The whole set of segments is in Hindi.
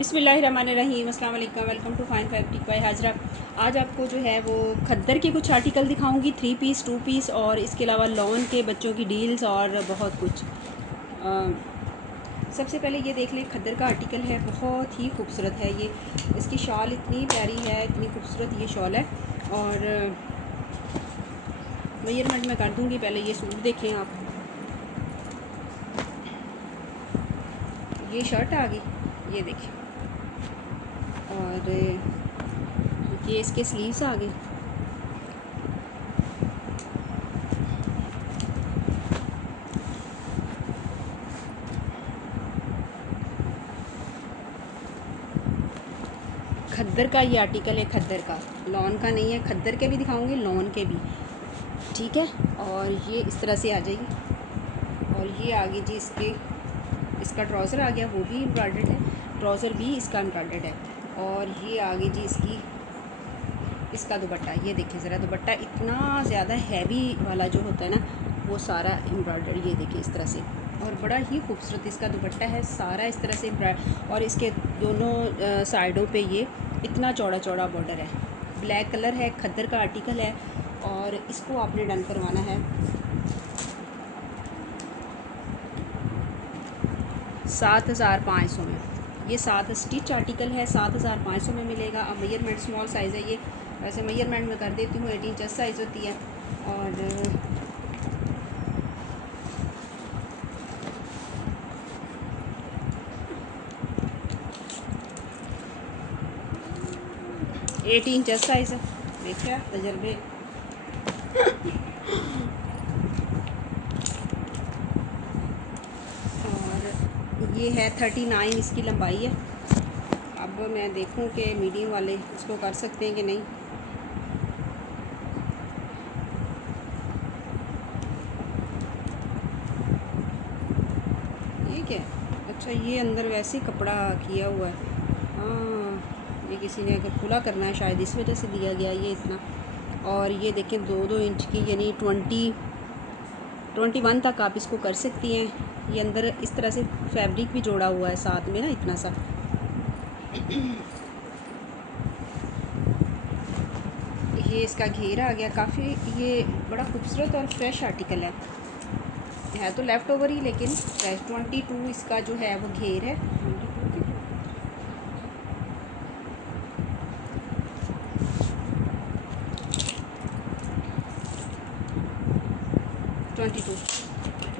बिस्मिल्लाहिर्रहमानिर्रहीम, अस्सलाम वालेकुम, welcome to fine fabric by Hajra. आज आपको जो है वो खद्दर के कुछ आर्टिकल दिखाऊंगी, 3 पीस 2 पीस और इसके अलावा लॉन के बच्चों की डील्स और बहुत कुछ। सबसे पहले ये देख लें, खद्दर का आर्टिकल है, बहुत ही खूबसूरत है ये। इसकी शॉल इतनी प्यारी है, इतनी खूबसूरत ये शॉल है। और मेजरमेंट मैं कर दूँगी, पहले ये सूट देखें आप। ये शर्ट आ गई, ये देखिए, और ये इसके स्लीव्स आ गए। खद्दर का ये आर्टिकल है, खद्दर का, लॉन का नहीं है। खद्दर के भी दिखाऊंगी, लॉन के भी, ठीक है। और ये इस तरह से आ जाएगी। और ये आ गई जी इसका ट्राउज़र आ गया, वो भी एम्ब्रॉयडर्ड है, ट्राउज़र भी इसका एम्ब्रॉयडर्ड है। और ये आ गई जी इसका दुपट्टा। ये देखिए ज़रा, दुपट्टा इतना ज़्यादा हैवी वाला जो होता है ना, वो सारा एम्ब्रॉयडर्ड, ये देखिए इस तरह से। और बड़ा ही खूबसूरत इसका दुपट्टा है, सारा इस तरह से और इसके दोनों साइडों पे ये इतना चौड़ा चौड़ा बॉर्डर है। ब्लैक कलर है, खद्दर का आर्टिकल है। और इसको आपने डन करवाना है 7500 में। ये 7 स्टिच आर्टिकल है, 7500 में मिलेगा। अब मेजरमेंट स्मॉल साइज़ है ये, वैसे मेजरमेंट में कर देती हूँ, 18 चेस्ट साइज़ होती है। और 18 चेस्ट साइज़ है, देखिए तजर्बे। और ये है 39 इसकी लंबाई है। अब मैं देखूं कि मीडियम वाले इसको कर सकते हैं कि नहीं। ठीक है, अच्छा, ये अंदर वैसे ही कपड़ा किया हुआ है। हाँ, ये किसी ने अगर खुला करना है शायद इस वजह से दिया गया ये इतना। और ये देखें 2-2 इंच की, यानी 21 तक आप इसको कर सकती हैं। ये अंदर इस तरह से फैब्रिक भी जोड़ा हुआ है साथ में ना, इतना सा। ये इसका घेर आ गया काफ़ी। ये बड़ा खूबसूरत और फ्रेश आर्टिकल है तो लेफ़्ट ओवर ही, लेकिन फ्रेश। 22 इसका जो है वो घेर है।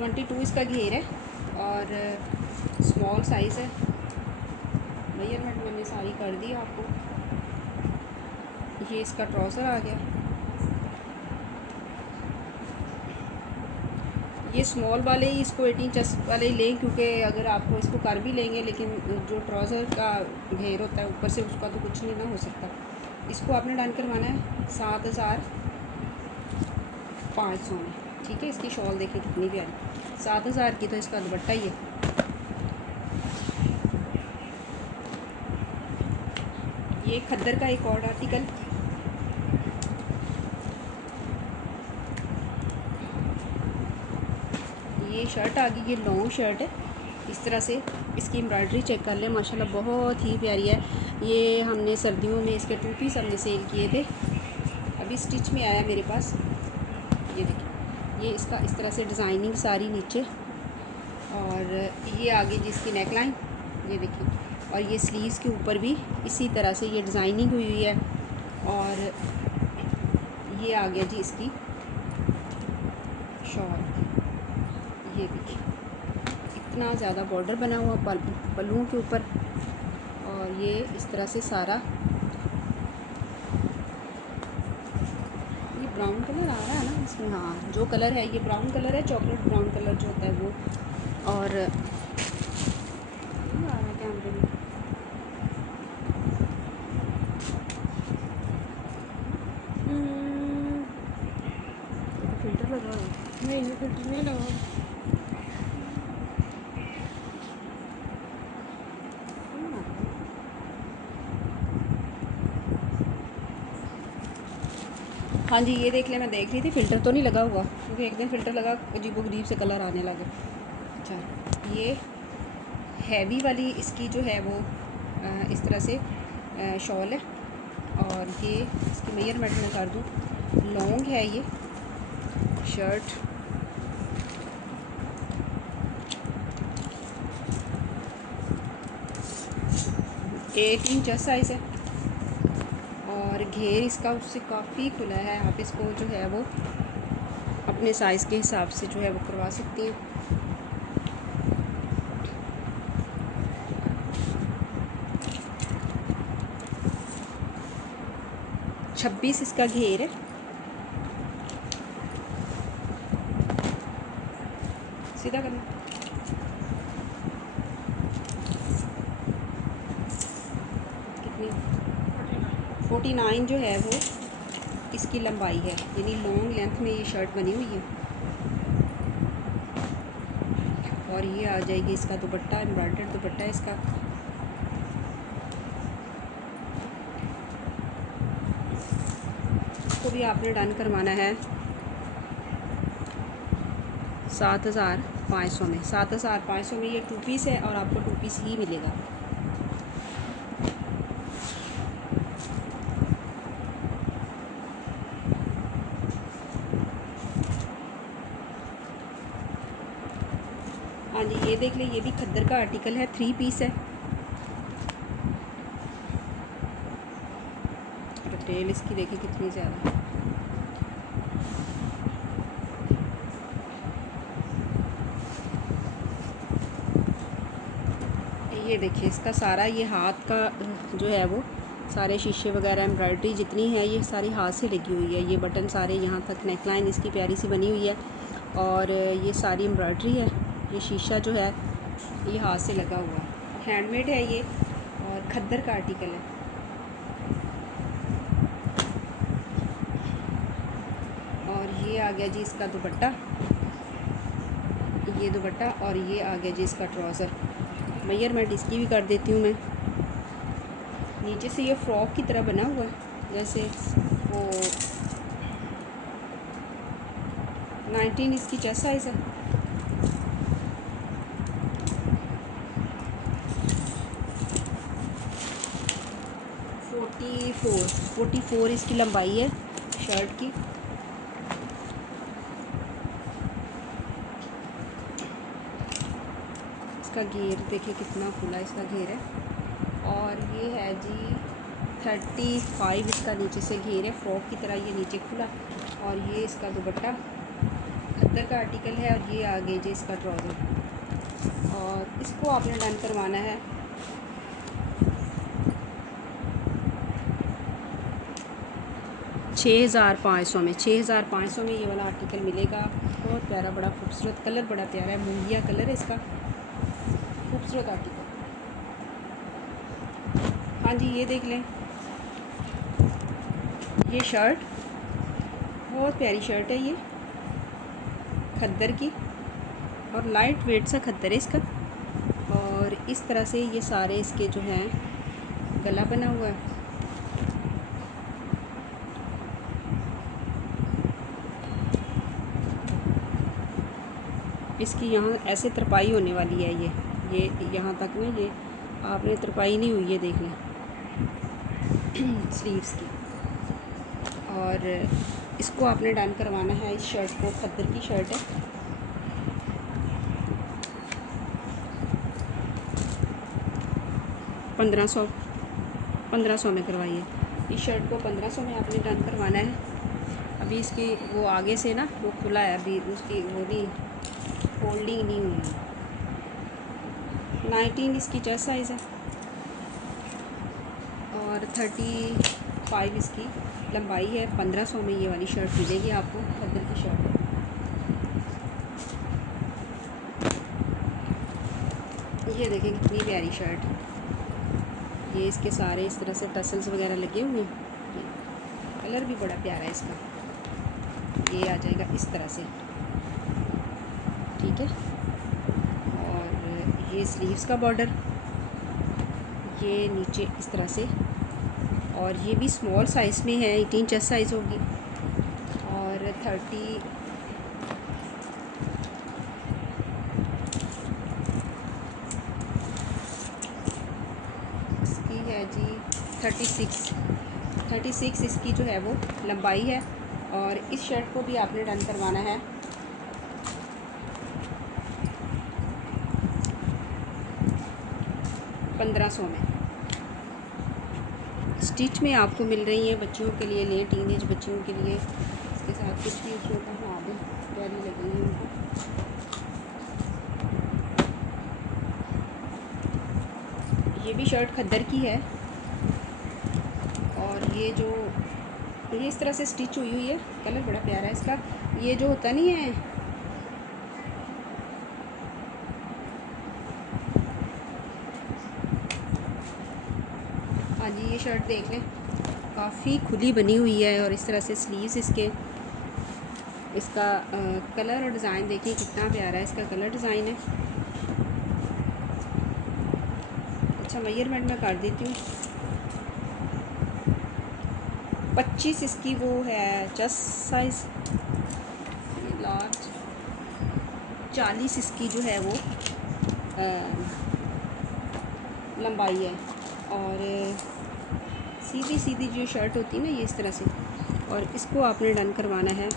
22 इसका घेर है और स्मॉल साइज़ है। मेजरमेंट मैंने सारी कर दी आपको। ये इसका ट्राउज़र आ गया। ये स्मॉल वाले ही, इसको 18 चेस्ट वाले ही लें, क्योंकि अगर आपको इसको कर भी लेंगे, लेकिन जो ट्राउज़र का घेर होता है ऊपर से, उसका तो कुछ नहीं ना हो सकता। इसको आपने डन करवाना है 7500 में, ठीक है। इसकी शॉल देखिए कितनी प्यारी, 7000 की तो इसका दुपट्टा ही है। ये खद्दर का एक और आर्टिकल, ये शर्ट आ गई। ये लॉन्ग शर्ट है, इस तरह से। इसकी एम्ब्रॉयडरी चेक कर लें, माशाल्लाह बहुत ही प्यारी है। ये हमने सर्दियों में इसके 2 पीस हमने सेल किए थे, अभी स्टिच में आया मेरे पास। ये देखिए, ये इसका इस तरह से डिज़ाइनिंग सारी नीचे। और ये आगे जिसकी नेक लाइन, ये देखिए। और ये स्लीव्स के ऊपर भी इसी तरह से ये डिज़ाइनिंग हुई हुई है। और ये आ गया जी इसकी शॉल, ये देखिए इतना ज़्यादा बॉर्डर बना हुआ पल्लुओं के ऊपर। और ये इस तरह से सारा, ये ब्राउन कलर आ रहा है ना इसमें, हाँ जो कलर है ये ब्राउन कलर है, चॉकलेट ब्राउन कलर जो होता है वो। और ये आ रहा है कैमरे में। फिल्टर लगा है? नहीं, ये फिल्टर नहीं लगा। हाँ जी, ये देख ले, मैं देख रही थी फ़िल्टर तो नहीं लगा हुआ, क्योंकि एक दिन फ़िल्टर लगा, अजीबोगरीब से कलर आने लगे। अच्छा, ये हैवी वाली इसकी जो है वो इस तरह से शॉल है। और ये इसकी मेजरमेंट में कर दूँ, लॉन्ग है ये शर्ट, एट इंच साइज़ है और घेर इसका उससे काफ़ी खुला है। आप इसको जो है वो अपने साइज़ के हिसाब से जो है वो करवा सकती हैं। छब्बीस इसका घेर है। सीधा करना। कितनी 49 जो है वो इसकी लंबाई है, यानी लॉन्ग लेंथ में ये शर्ट बनी हुई है। और ये आ जाएगी इसका दुपट्टा, एम्ब्रॉयडर्ड दुपट्टा है इसका। इसको भी आपने डन करवाना है 7,500 में। 7,500 में ये 2 पीस है और आपको 2 पीस ही मिलेगा। हाँ जी, ये देख ले, ये भी खद्दर का आर्टिकल है, 3 पीस है। डिटेल इसकी देखिए कितनी ज़्यादा। ये देखिए इसका सारा ये हाथ का जो है वो सारे शीशे वगैरह एम्ब्रॉयडरी जितनी है ये सारी हाथ से लगी हुई है। ये बटन सारे यहाँ तक, नेकलाइन इसकी प्यारी सी बनी हुई है और ये सारी एम्ब्रॉयडरी है। ये शीशा जो है ये हाथ से लगा हुआ है, हैंडमेड है ये और खद्दर का आर्टिकल है। और ये आ गया जी इसका दुपट्टा, ये दुपट्टा और ये आ गया जी इसका ट्राउज़र। मेजरमेंट इसकी भी कर देती हूँ मैं। नीचे से ये फ्रॉक की तरह बना हुआ है, जैसे वो 19 इसकी चेस्ट साइज़ है। फोर्टी फोर इसकी लंबाई है शर्ट की। इसका घेर देखिए कितना खुला इसका घेर है। और ये है जी 35 इसका नीचे से घेर है, फ्रॉक की तरह ये नीचे खुला। और ये इसका दुपट्टा खद्दर का आर्टिकल है और ये आगे जी इसका ट्राउज़र। और इसको आपने डन करवाना है 6,500 में। 6,500 में ये वाला आर्टिकल मिलेगा। बहुत प्यारा, बड़ा खूबसूरत कलर, बड़ा प्यारा है, मूंगिया कलर है इसका, खूबसूरत आर्टिकल। हाँ जी, ये देख लें, ये शर्ट बहुत प्यारी शर्ट है, ये खद्दर की और लाइट वेट सा खद्दर है इसका। और इस तरह से ये सारे इसके जो हैं गला बना हुआ है। इसकी यहाँ ऐसे तरपाई होने वाली है, ये यहाँ तक में ये आपने तरपाई नहीं हुई है, देख लें स्लीव्स की। और इसको आपने डन करवाना है, इस शर्ट को, खद्दर की शर्ट है। पंद्रह सौ में करवाइए इस शर्ट को। 1500 में आपने डन करवाना है। अभी इसकी वो आगे से ना वो खुला है, अभी उसकी वो नहीं फोल्डिंग नहीं हुई है। 19 इसकी चेस्ट साइज़ है और 35 इसकी लंबाई है। 1500 में ये वाली शर्ट मिलेगी आपको, खद्दर की शर्ट है। ये देखें कितनी प्यारी शर्ट है। ये इसके सारे इस तरह से टसल्स वगैरह लगे हुए हैं। कलर भी बड़ा प्यारा है इसका। ये आ जाएगा इस तरह से, ठीक है। और ये स्लीव्स का बॉर्डर, ये नीचे इस तरह से। और ये भी स्मॉल साइज़ में है, 18 चेस्ट साइज़ होगी और 30 35 इसकी है जी 36 इसकी जो है वो लंबाई है। और इस शर्ट को भी आपने डन करवाना है 1500 में। स्टिच में आपको मिल रही है, बच्चियों के लिए लें, टीनेज बच्चियों के लिए इसके साथ कुछ भी उसको पहना दें, प्यारी लगेगी उनको। ये भी शर्ट खद्दर की है और ये इस तरह से स्टिच हुई है। कलर बड़ा प्यारा है इसका। ये जो होता नहीं है, हाँ जी, ये शर्ट देख लें, काफ़ी खुली बनी हुई है और इस तरह से स्लीव्स इसका कलर और डिज़ाइन देखिए कितना प्यारा है। इसका कलर डिज़ाइन है। अच्छा, मेजरमेंट मैं कर देती हूँ। 25 इसकी वो है चेस्ट साइज़, लार्ज। 40 इसकी जो है वो लंबाई है। और सीधी सीधी जो शर्ट होती है ना, ये इस तरह से, और इसको आपने डन करवाना है,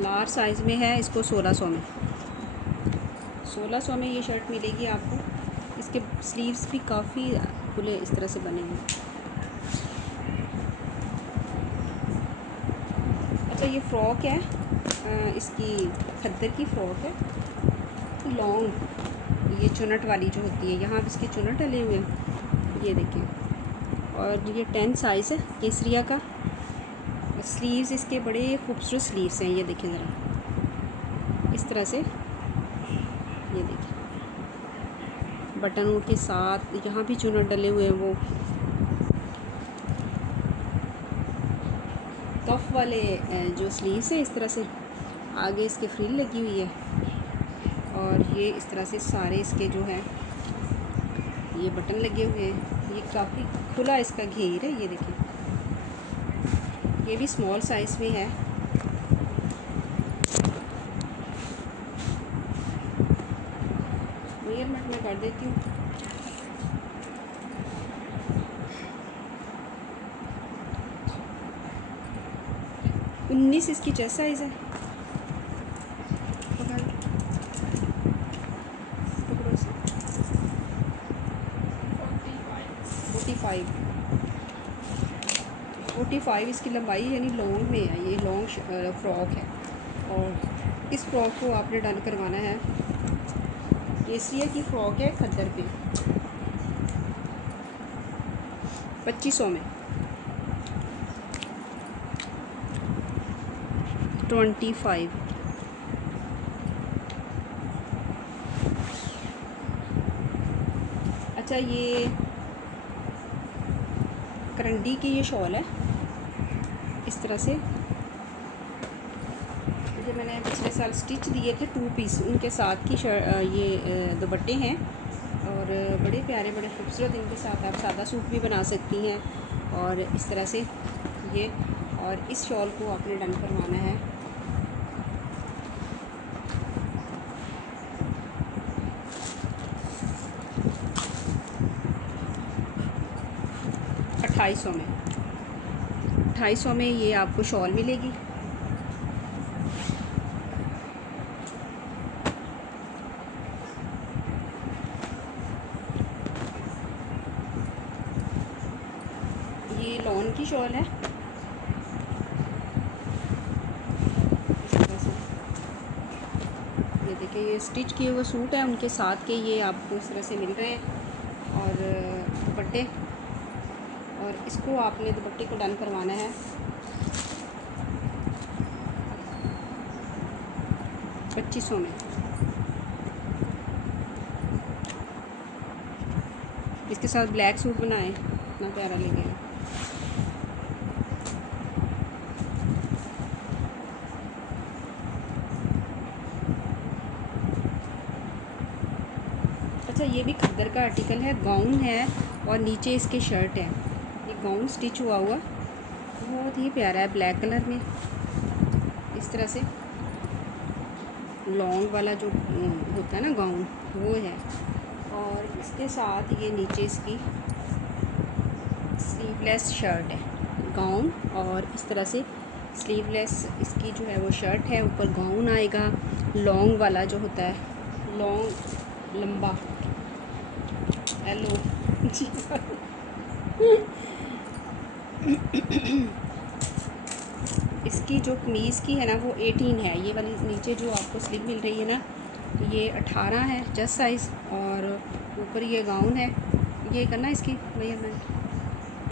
लार्ज साइज़ में है, इसको 1600 में। 1600 में ये शर्ट मिलेगी आपको। इसके स्लीव्स भी काफ़ी खुले इस तरह से बने हैं। अच्छा, ये फ़्रॉक है, इसकी खद्दर की फ़्रॉक है, लॉन्ग, ये चुनट वाली जो होती है, यहाँ इसके चुनट डले हुए हैं, ये देखिए। और ये 10 साइज़ है, केसरिया का। स्लीव्स इसके बड़े खूबसूरत स्लीव्स हैं, ये देखें ज़रा, इस तरह से, ये देखिए, बटनों के साथ। यहाँ भी चुनट डले हुए हैं, वो कफ वाले जो स्लीव्स हैं, इस तरह से आगे इसके फ्रिल लगी हुई है। और ये इस तरह से सारे इसके जो है ये बटन लगे हुए हैं। ये काफ़ी खुला इसका घेर है, ये देखिए। ये भी स्मॉल साइज़ में है। मेजरमेंट मैं कर देती हूँ। उन्नीस इसकी चेस्ट साइज़ है। 45 इसकी लंबाई, यानी लॉन्ग में है, ये लॉन्ग फ्रॉक है। और इस फ्रॉक को आपने डन करवाना है, केसरिया की फ़्रॉक है, खद्दर पे, 2500 में। 25। अच्छा, ये करंडी की ये शॉल है, इस तरह से। जो मैंने पिछले साल स्टिच दिए थे 2 पीस, उनके साथ की ये दुपट्टे हैं और बड़े प्यारे, बड़े खूबसूरत। इनके साथ आप सादा सूट भी बना सकती हैं। और इस तरह से ये, और इस शॉल को आपने डन करवाना है 2800 में। 2800 में ये आपको शॉल मिलेगी। ये लॉन की शॉल है, ये देखिए। ये स्टिच किए हुए सूट है, उनके साथ के ये आपको इस तरह से मिल रहे हैं। और दुपट्टे, और इसको आपने दुपट्टे को डन करवाना है 2500 में। इसके साथ ब्लैक सूट बनाएं, इतना प्यारा लगेगा। अच्छा, ये भी खद्दर का आर्टिकल है, गाउन है और नीचे इसके शर्ट है। ये गाउन स्टिच हुआ बहुत ही प्यारा है, ब्लैक कलर में, इस तरह से लॉन्ग वाला जो होता है ना गाउन, वो है। और इसके साथ ये नीचे इसकी स्लीवलेस शर्ट है, गाउन, और इस तरह से स्लीवलेस इसकी जो है वो शर्ट है, ऊपर गाउन आएगा लॉन्ग वाला जो होता है, लॉन्ग लंबा हेलो जी इसकी जो कमीज़ की है ना वो 18 है, ये वाली नीचे जो आपको स्लीव मिल रही है ना ये 18 है जस्ट साइज़, और ऊपर ये गाउन है। ये करना इसकी भैया, मैं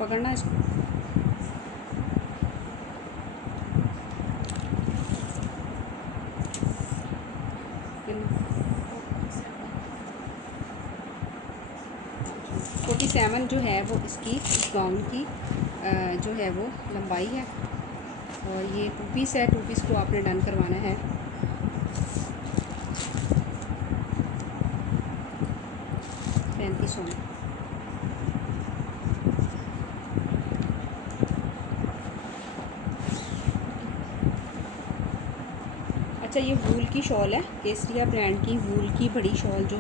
पकड़ना इसको, फोर्टी 47 जो है वो इसकी गाउन की जो है वो लंबाई है। और ये 2 पीस है, 2 पीस को आपने डन करवाना है 3500 में। अच्छा, ये वूल की शॉल है, केसरिया ब्रांड की वूल की बड़ी शॉल जो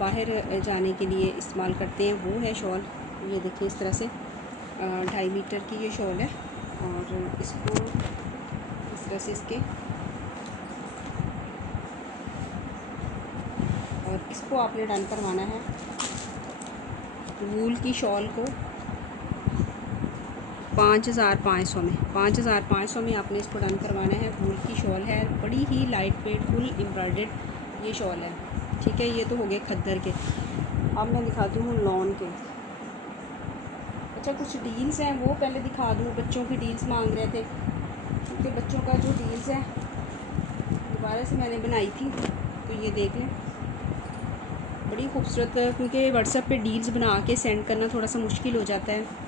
बाहर जाने के लिए इस्तेमाल करते हैं वो है शॉल। ये देखिए इस तरह से 2.5 मीटर की ये शॉल है, और इसको इस तरह से इसके, और इसको आपने डन करवाना है वूल की शॉल को 5500 में। 5500 में आपने इसको डन करवाना है। वूल की शॉल है, बड़ी ही लाइट वेट फुल एम्ब्रॉयडर्ड ये शॉल है, ठीक है। ये तो हो गए खद्दर के। अब मैं दिखाती हूँ लॉन के। अच्छा, कुछ डील्स हैं वो पहले दिखा दूँ, बच्चों की डील्स मांग रहे थे, क्योंकि बच्चों का जो डील्स है दोबारा से मैंने बनाई थी, तो ये देख लें, बड़ी खूबसूरत है, क्योंकि व्हाट्सएप पे डील्स बना के सेंड करना थोड़ा सा मुश्किल हो जाता है।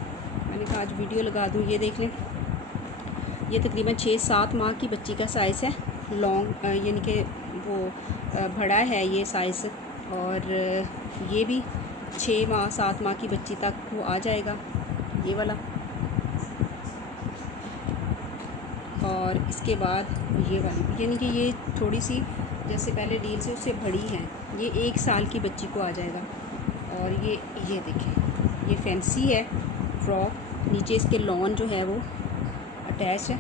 मैंने कहा आज वीडियो लगा दूँ। ये देख लें, ये तकरीबन 6-7 माह की बच्ची का साइज़ है, लॉन्ग यानी कि वो बड़ा है ये साइज़, और ये भी 6-7 माह की बच्ची तक वो आ जाएगा ये वाला। और इसके बाद ये वाली, यानी कि ये थोड़ी सी जैसे पहले डील से उससे बड़ी हैं, ये 1 साल की बच्ची को आ जाएगा। और ये देखें, ये फैंसी है फ्रॉक, नीचे इसके लॉन जो है वो अटैच है,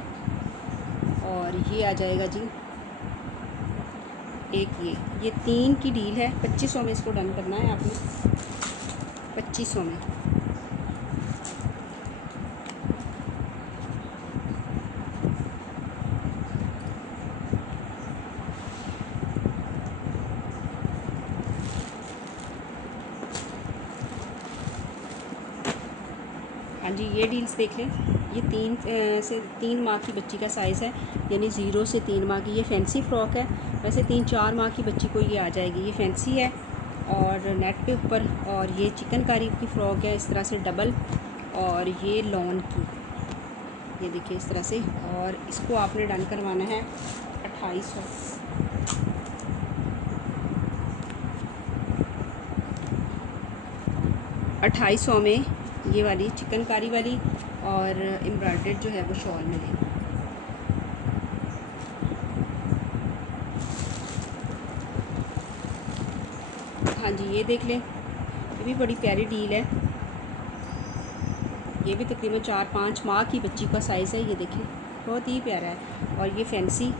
और ये आ जाएगा जी एक ये 3 की डील है। 2500 में इसको डन करना है आपने, 2500 में। हाँ जी, ये डील्स देख लें, ये 3 माह की बच्ची का साइज़ है, यानी 0 से 3 माह की। ये फैंसी फ्रॉक है, वैसे 3-4 माह की बच्ची को ये आ जाएगी। ये फैंसी है और नेट पे ऊपर, और ये चिकनकारी की फ़्रॉक है इस तरह से डबल, और ये लॉन की, ये देखिए इस तरह से। और इसको आपने डन करवाना है 2800। 2800 में ये वाली चिकनकारी वाली और एम्ब्रॉयडर्ड जो है वो शॉल मिलेगी। हाँ जी, ये देख लें, ये भी बड़ी प्यारी डील है। ये भी तकरीबन 4-5 माह की बच्ची का साइज़ है, ये देखें बहुत ही प्यारा है। और ये फैंसी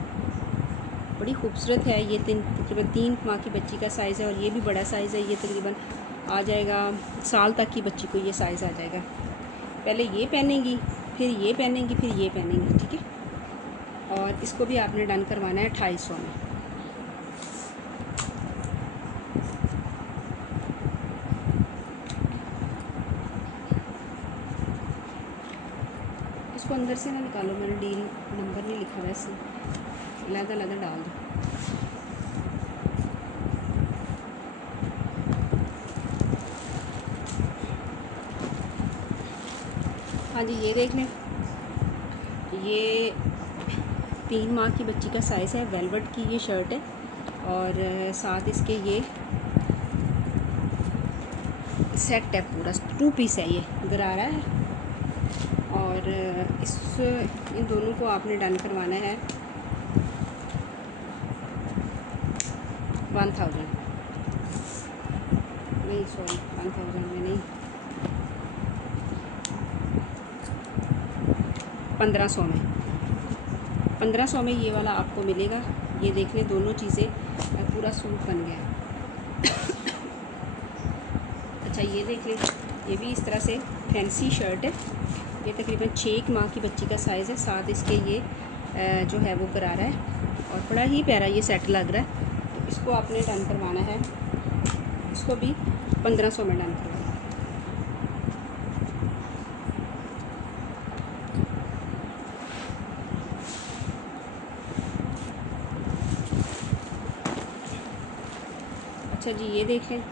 बड़ी खूबसूरत है, ये तकरीबन 3 माह की बच्ची का साइज़ है, और ये भी बड़ा साइज़ है, ये तकरीबन आ जाएगा साल तक की बच्ची को ये साइज़ आ जाएगा। पहले ये पहनेंगी, फिर ये पहनेंगी, फिर ये पहनेंगी, ठीक है। और इसको भी आपने डन करवाना है 2800 में। इसको अंदर से ना निकालो, मैंने डील नंबर नहीं लिखा हुआ, इससे लहदा डाल दो। हाँ जी, ये देख लें, ये 3 माह की बच्ची का साइज़ है, वेलवेट की ये शर्ट है, और साथ इसके ये सेट है, पूरा 2 पीस है, ये गरारा है। और इन दोनों को आपने डन करवाना है 1000। नहीं सॉरी 1000 में नहीं, 1500 में, 1500 में ये वाला आपको मिलेगा। ये देख लें दोनों चीज़ें, पूरा सूट बन गया। अच्छा ये देख लें, ये भी इस तरह से फैंसी शर्ट है। ये तकरीबन 6 माह की बच्ची का साइज़ है, साथ इसके ये जो है वो करारा है और बड़ा ही प्यारा ये सेट लग रहा है। तो इसको आपने डन करवाना है, इसको भी 1500 में डन करवाना है। अच्छा जी ये देख लें,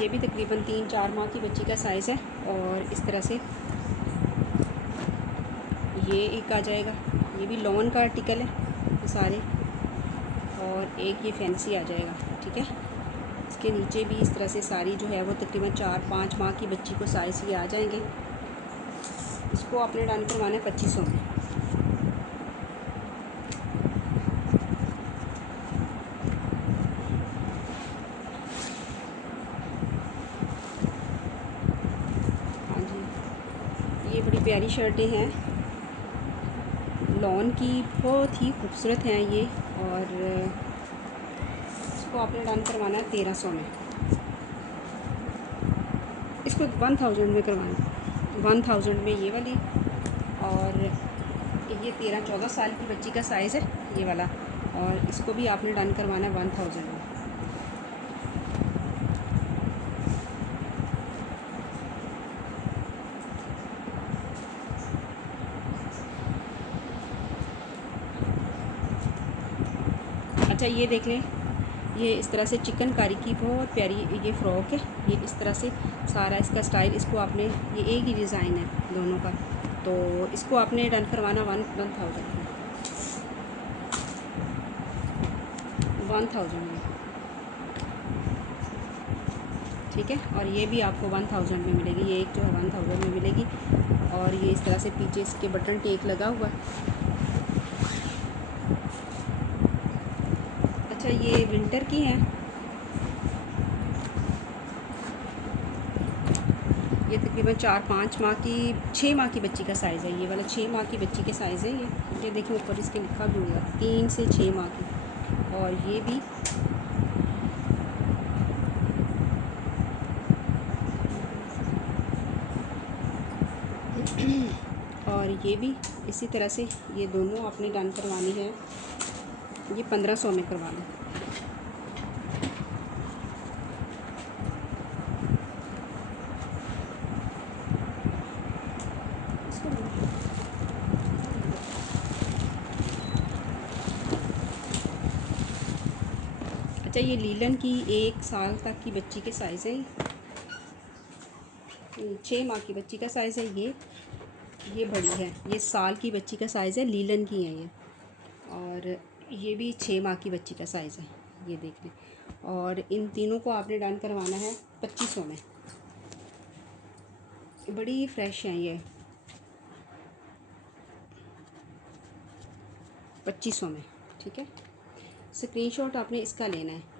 ये भी तकरीबन 3-4 माह की बच्ची का साइज़ है और इस तरह से ये एक आ जाएगा। ये भी लॉन का आर्टिकल है ये सारे, और एक ये फैंसी आ जाएगा। ठीक है, इसके नीचे भी इस तरह से सारी जो है वो तकरीबन 4-5 माह की बच्ची को साइज़ ये आ जाएंगे। इसको आपने डन करवाना है 2500 में। हाँ जी, ये बड़ी प्यारी शर्टें हैं, लॉन की, बहुत ही खूबसूरत हैं ये। और इसको आपने डन करवाना है 1300 में। इसको 1000 में करवाना, 1000 में ये वाली। और ये 13-14 साल की बच्ची का साइज़ है ये वाला, और इसको भी आपने डन करवाना है 1000 में। अच्छा ये देख लें, ये इस तरह से चिकनकारी की बहुत प्यारी ये फ़्रॉक है। ये इस तरह से सारा इसका स्टाइल, इसको आपने, ये एक ही डिज़ाइन है दोनों का, तो इसको आपने डन करवाना 1000 में। ठीक है, और ये भी आपको 1000 में मिलेगी। ये एक जो है 1000 में मिलेगी। और ये इस तरह से पीछे इसके बटन टेक लगा हुआ। अच्छा ये विंटर की हैं, ये तकरीबन 4-5 माह की, 6 माह की बच्ची का साइज़ है ये वाला, 6 माह की बच्ची के साइज़ है ये देखिए ऊपर इसके लिखा भी हुआ 3 से 6 माह की। और ये भी और ये भी इसी तरह से, ये दोनों आपने डन करवानी है। ये 1500 में करवाना। अच्छा ये लीलन की 1 साल तक की बच्ची के साइज़ है, 6 माह की बच्ची का साइज़ है ये बड़ी है, ये साल की बच्ची का साइज़ है, लीलन की है ये। और ये भी 6 माह की बच्ची का साइज़ है, ये देख लें। और इन तीनों को आपने डन करवाना है 2500 में। बड़ी फ्रेश हैं ये, 2500 में। ठीक है, स्क्रीनशॉट आपने इसका लेना है।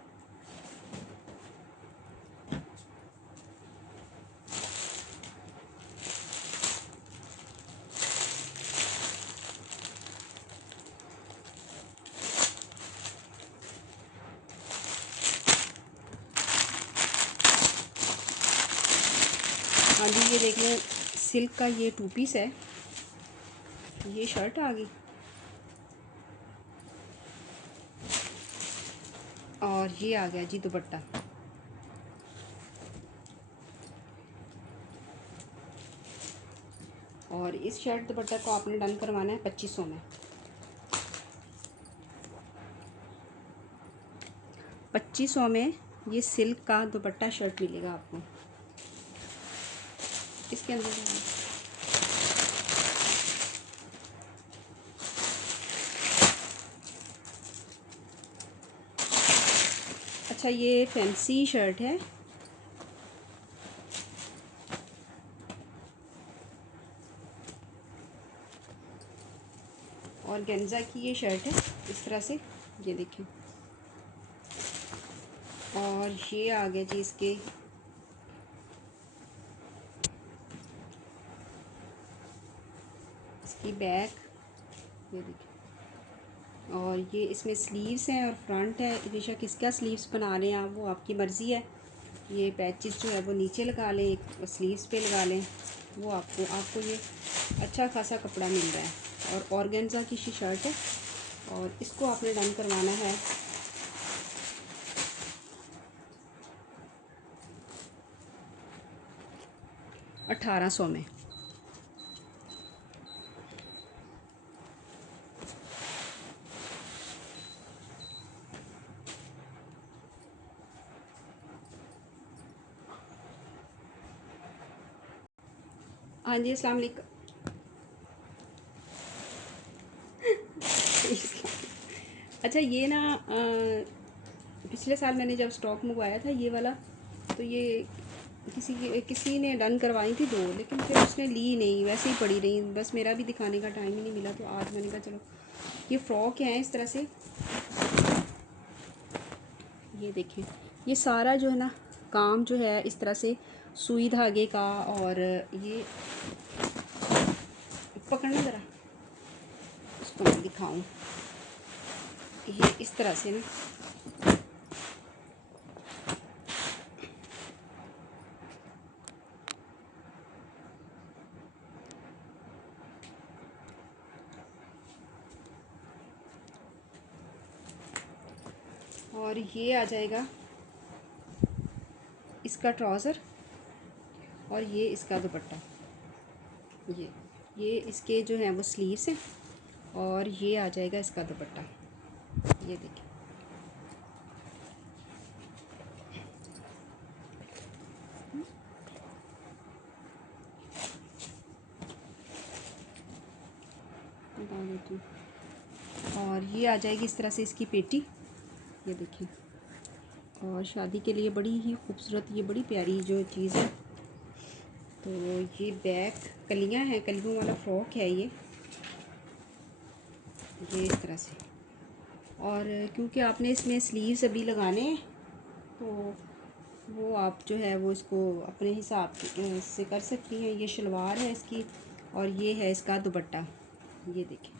हाँ जी ये देख लें, सिल्क का ये 2 पीस है, ये शर्ट आ गई और ये आ गया जी दुपट्टा। और इस शर्ट दुपट्टा को आपने डन करवाना है 2500 में। 2500 में ये सिल्क का दुपट्टा शर्ट मिलेगा आपको। इसके अंदर अच्छा ये फैंसी शर्ट है, और गेंजा की ये शर्ट है इस तरह से, ये देखें और ये आ गया जी इसके इसकी बैक, ये देखिए। और ये इसमें स्लीव्स हैं और फ्रंट है। बेशक किसका स्लीव्स बना रहे हैं आप, वो आपकी मर्ज़ी है। ये पैचेस जो है वो नीचे लगा लें, एक स्लीव्स पे लगा लें, वो आपको ये अच्छा खासा कपड़ा मिल रहा है। और ऑर्गेन्जा की शर्ट है और इसको आपने डन करवाना है 1800 में। हाँ जी, अस्सलाम वालेकुम। अच्छा, ये ना पिछले साल मैंने जब स्टॉक मंगवाया था ये वाला, तो ये किसी ने डन करवाई थी 2, लेकिन फिर उसने ली नहीं, वैसे ही पड़ी रही। बस मेरा भी दिखाने का टाइम ही नहीं मिला, तो आज मैंने कहा चलो ये फ़्रॉक है इस तरह से। ये देखिए, ये सारा जो है ना काम जो है इस तरह से सुई धागे का। और ये पकड़ना ज़रा, उसको मैं दिखाऊं। ये इस तरह से ना, और ये आ जाएगा इसका ट्राउज़र और ये इसका दुपट्टा। ये इसके जो हैं वो स्लीव्स हैं और ये आ जाएगा इसका दुपट्टा। ये देखिए, बता देती हूँ। और ये आ जाएगी इस तरह से इसकी पेटी, ये देखिए। और शादी के लिए बड़ी ही खूबसूरत, ये बड़ी प्यारी जो चीज़ है। तो ये बैक कलियां हैं, कलियों वाला फ़्रॉक है ये इस तरह से। और क्योंकि आपने इसमें स्लीव्स अभी लगाने हैं, तो वो आप जो है वो इसको अपने हिसाब से कर सकती हैं। ये शलवार है इसकी और ये है इसका दुपट्टा, ये देखिए।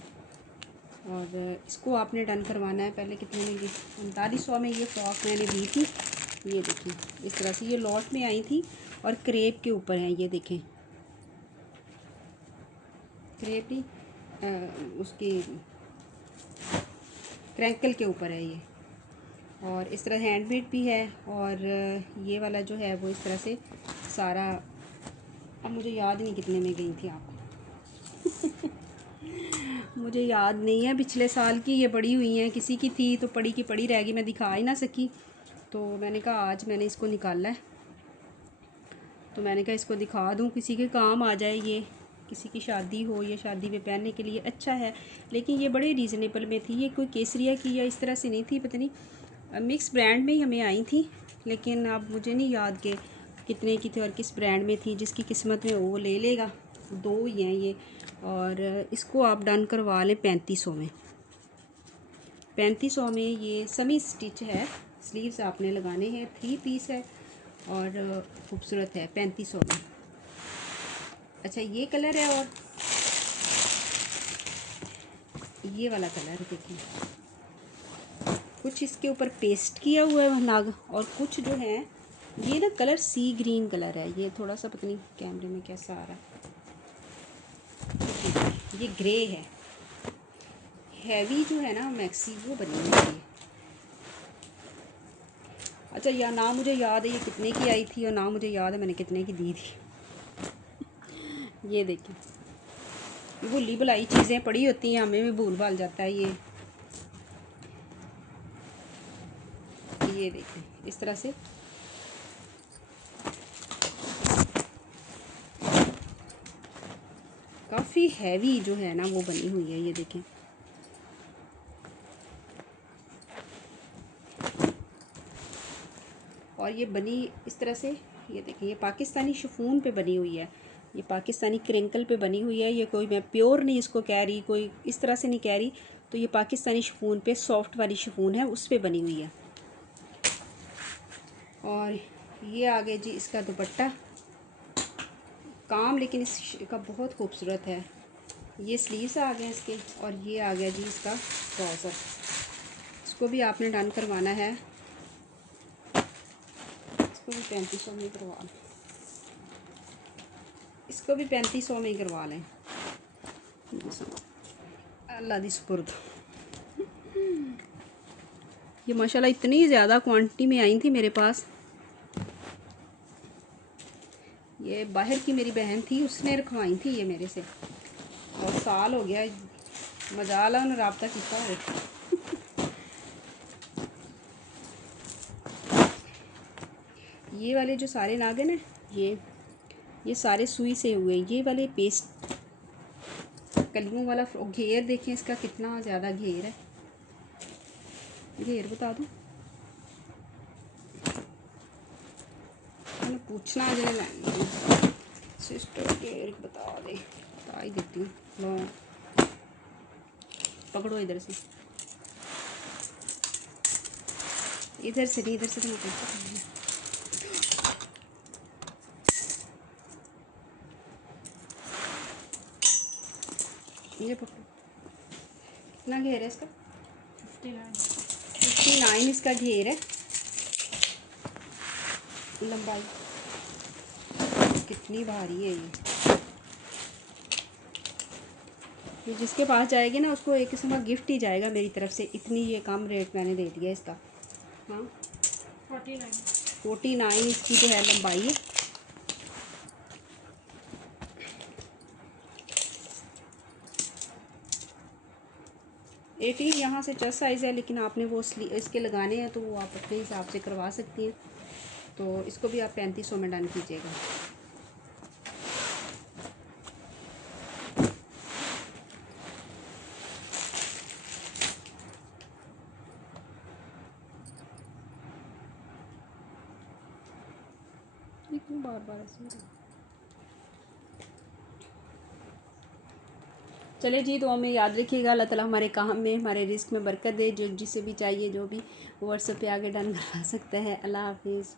और इसको आपने डन करवाना है। पहले कितने में, ये 3900 में ये फ़्रॉक मैंने ली थी। ये देखिए, इस तरह से ये लॉट में आई थी और क्रेप के ऊपर है। ये देखें, क्रेप नहीं, उसकी क्रैंकल के ऊपर है ये। और इस तरह हैंडमेड भी है। और ये वाला जो है वो इस तरह से सारा, अब मुझे याद नहीं कितने में गई थी आपको मुझे याद नहीं है, पिछले साल की ये पड़ी हुई हैं, किसी की थी तो पड़ी की पड़ी रह गई, मैं दिखा ही ना सकी। तो मैंने कहा आज मैंने इसको निकाला है, तो मैंने कहा इसको दिखा दूँ, किसी के काम आ जाए। ये किसी की शादी हो या शादी में पहनने के लिए अच्छा है। लेकिन ये बड़े रीज़नेबल में थी, ये कोई केसरिया की या इस तरह से नहीं थी, पता नहीं मिक्स ब्रांड में ही हमें आई थी। लेकिन अब मुझे नहीं याद कि कितने की थी और किस ब्रांड में थी। जिसकी किस्मत में वो ले लेगा। 2 ही हैं ये। और इसको आप डन करवा लें 3500 में। 3500 में ये सेमी स्टिच है, स्लीव्स आपने लगाने हैं, 3 पीस है और खूबसूरत है 3500 में। अच्छा, ये कलर है और ये वाला कलर देखिए, कुछ इसके ऊपर पेस्ट किया हुआ है नाग, और कुछ जो है ये ना कलर सी ग्रीन कलर है। ये थोड़ा सा पता नहीं कैमरे में कैसा आ रहा है। ये ग्रे है, हैवी जो है ना मैक्सी वो बनी हुई है। अच्छा, या ना मुझे याद है ये कितने की आई थी और ना मुझे याद है मैंने कितने की दी थी। ये देखिए, भूली भुलाई चीज़ें पड़ी होती हैं, हमें भी भूल भाल जाता है ये देखिए इस तरह से। काफ़ी हैवी जो है ना वो बनी हुई है, ये देखें। और ये बनी इस तरह से, ये देखिए, ये पाकिस्तानी शिफॉन पे बनी हुई है, ये पाकिस्तानी क्रिंकल पे बनी हुई है। ये कोई मैं प्योर नहीं इसको कह रही, कोई इस तरह से नहीं कह रही। तो ये पाकिस्तानी शिफॉन पे, सॉफ्ट वाली शिफॉन है, उस पे बनी हुई है। और ये आ गया जी इसका दुपट्टा, काम लेकिन इसका बहुत खूबसूरत है। ये स्लीव्स आ गए इसके, और ये आ गया जी इसका ट्राउज़र। इसको भी आपने डन करवाना है, इसको भी 3500 में करवा लें, इसको भी 3500 में ही करवा लें। अल्लाह दी सुपुर्द। ये माशाल्लाह इतनी ज़्यादा क्वांटिटी में आई थी मेरे पास। ये बाहर की मेरी बहन थी, उसने रखवाई थी ये मेरे से, और साल हो गया मजाला उन्हें रब्ता किया हो। ये वाले जो सारे नाग हैं ना, ये सारे सुई से हुए। ये वाले पेस्ट कलियों वाला घेर देखें, इसका कितना ज़्यादा घेर है। घेर बता दूँ, मैंने पूछना जो सिस्टर घेर बता दे, बता ही देती हूँ। लो पकड़ो इधर से, इधर से नहीं, इधर से तो मैं पकड़। ये पकड़ो, कितना घेर है इसका? 59 इसका घेर है, लंबाई। कितनी भारी है ये जिसके पास जाएगी ना उसको एक किस्म का गिफ्ट ही जाएगा मेरी तरफ से। इतनी ये कम रेट मैंने दे दिया इसका। हाँ 49 इसकी जो है लंबाई। 18 यहाँ से चेस्ट साइज़ है, लेकिन आपने वो इसके लगाने हैं तो वो आप अपने हिसाब से करवा सकती हैं। तो इसको भी आप 3500 में डन कीजिएगा। बार बार ऐसे चले जी, तो हमें याद रखिएगा। अल्लाह ताला हमारे काम में, हमारे रिस्क में बरकत दे। जो जिसे भी चाहिए, जो भी व्हाट्सएप पे आके डन करवा सकता है। अल्लाह हाफिज़।